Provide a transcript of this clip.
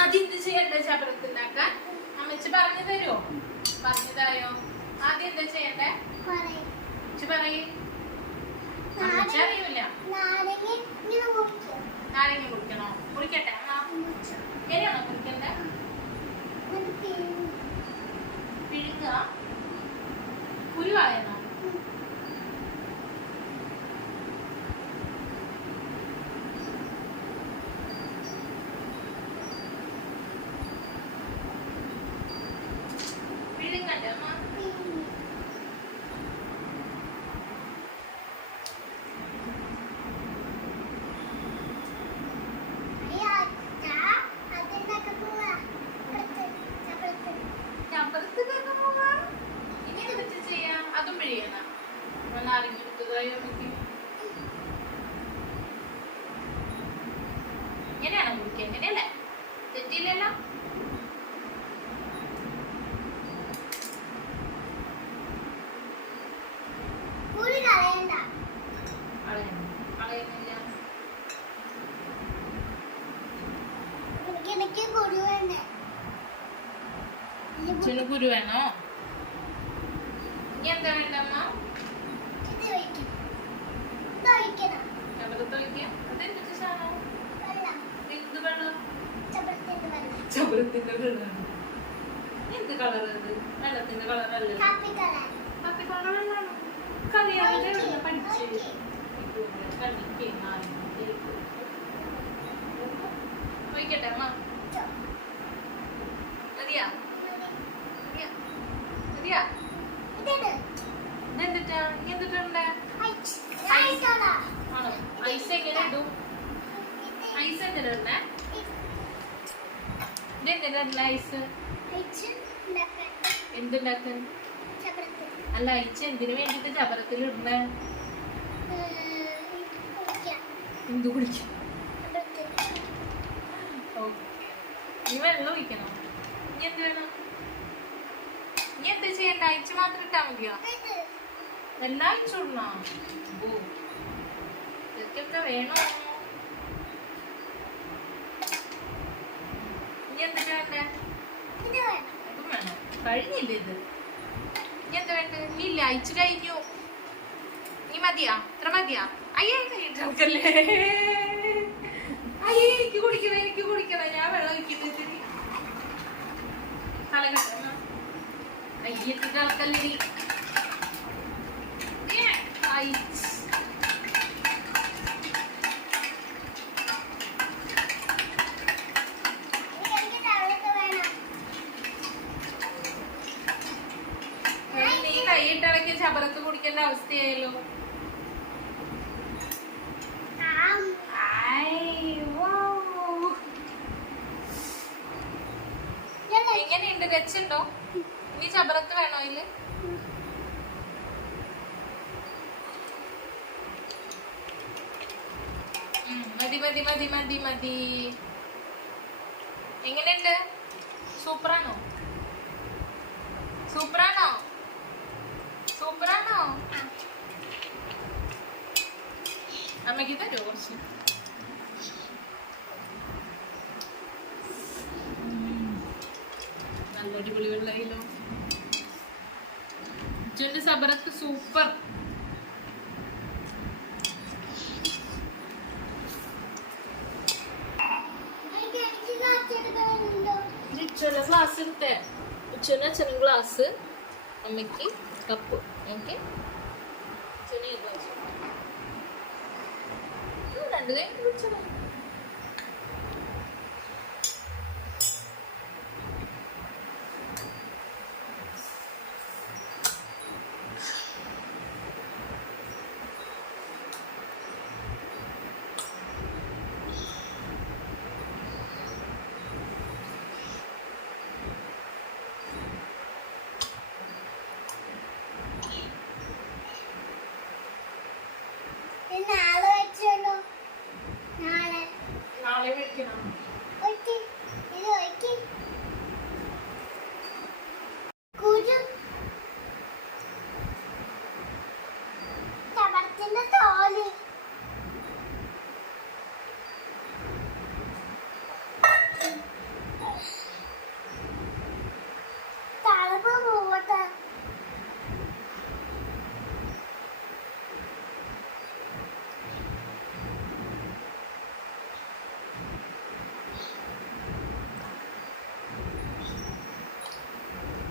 അതിന്ത് ചെയ്യണ്ട ശബരത്തിണ്ടാക്കാൻ അമ്മച്ചി പറഞ്ഞു തരുമോ പറഞ്ഞതായോ? ആദ്യം എന്താ ചെയ്യണ്ടേ? പറയും. അറിയൂല. നാരങ്ങ ഇങ്ങനെ മുറിക്കും. നാരങ്ങ കുടിക്കണോ കുടിക്കട്ടെ നാരങ്ങ എടുത്തതായോ എനിക്ക് ഇങ്ങനെയാണോ കുടിക്കുക? എങ്ങനെയല്ലേ തെറ്റിയില്ലല്ലോ? കുരു വേണോ? ഇനി എന്താ വേണ്ട അമ്മ ഇത് ഒഴിക്കണം. ഇത് ഒഴിക്കണം. ചപ്പരത്ത് വയ്ക്കുക അതെന്തൊക്കെ സാധനം വെള്ളം. എന്ത് വെള്ളം ചപ്പളത്തിന്റെ വെള്ളം. കളറാണ് എന്ത് കളർ അത് വെള്ളത്തിന്റെ കളർ അല്ലേ കളറാണ് കറിയാതെ. പഠിച്ച്. കണ്ണിക്ക് ഒഴിക്കട്ടെ അമ്മ. മതിയാ മതിയാ മതിയാ ഇതെട്. എന്തിട്ടുണ്ട് ഐസ്. എങ്ങനെ ഇടും? ഇത് ഐസ് എങ്ങനെ ഇടണ ഐസ്. അല്ല ഐസ് എന്തിനു വേണ്ടിട്ട് ചപരത്തിൽ ഇടണേ. എന്ത് കുടിക്കും നീ വെള്ളം ഒഴിക്കണോ. നീ എന്ത് വേണം? നീ എന്ത് ചെയ്യണ്ട? അയച്ച് മാത്രം ഇട്ടാ മതിയോ? എല്ലാം അയച്ചു വിടണോ ഇതൊക്കെ വേണോ? ഇനി എന്താ വേണ്ടേ? ഇത് വേണം. അതും ഇത്? ഇനി എന്താ വേണ്ട? ഇനി ഇല്ല അയച്ചു കഴിഞ്ഞു. നീ മതിയാ. ഇത്ര മതിയാ. അയ്യേ കൈയിട്ടല്ലേ അയ്യേ എനിക്ക് കുടിക്കണം എനിക്ക് കുടിക്കണം. ഞാൻ വെള്ളം ഒഴിക്കുന്നത് തലകെട്ട അയ്യത്തിട്ട് ആൾക്കല്ലേ ഐസ് ഇനി എനിക്ക് ചപ്പളത്തിൽ വേണം. നീ കൈയിട്ടിടയ്ക്ക് ചപരത്ത് കുടിക്കേണ്ട അവസ്ഥയായല്ലോ? എങ്ങനെയുണ്ട് രച്ചുണ്ടോ ഇനി ചബറത്ത് വേണോ ഇല്ല മതി മതി മതി മതി മതി. എങ്ങനെയുണ്ട്? സൂപ്പറാണോ? സൂപ്പറാണോ? സൂപ്പറാണോ? അമ്മയ്ക്ക് തരുമോ കുറച്ച്. നല്ല അടിപൊളി വെള്ളയിലോ അച്ഛന്റെ സബറത്ത് സൂപ്പർ. ഗ്ലാസ് എടുത്തേ. ഉച്ചന അച്ഛനും ഗ്ലാസ് അമ്മയ്ക്ക്. കപ്പ് ഓക്കെ അച്ഛനെ ഗ്ലാസ് രണ്ട് കൈ കുടിച്ചോ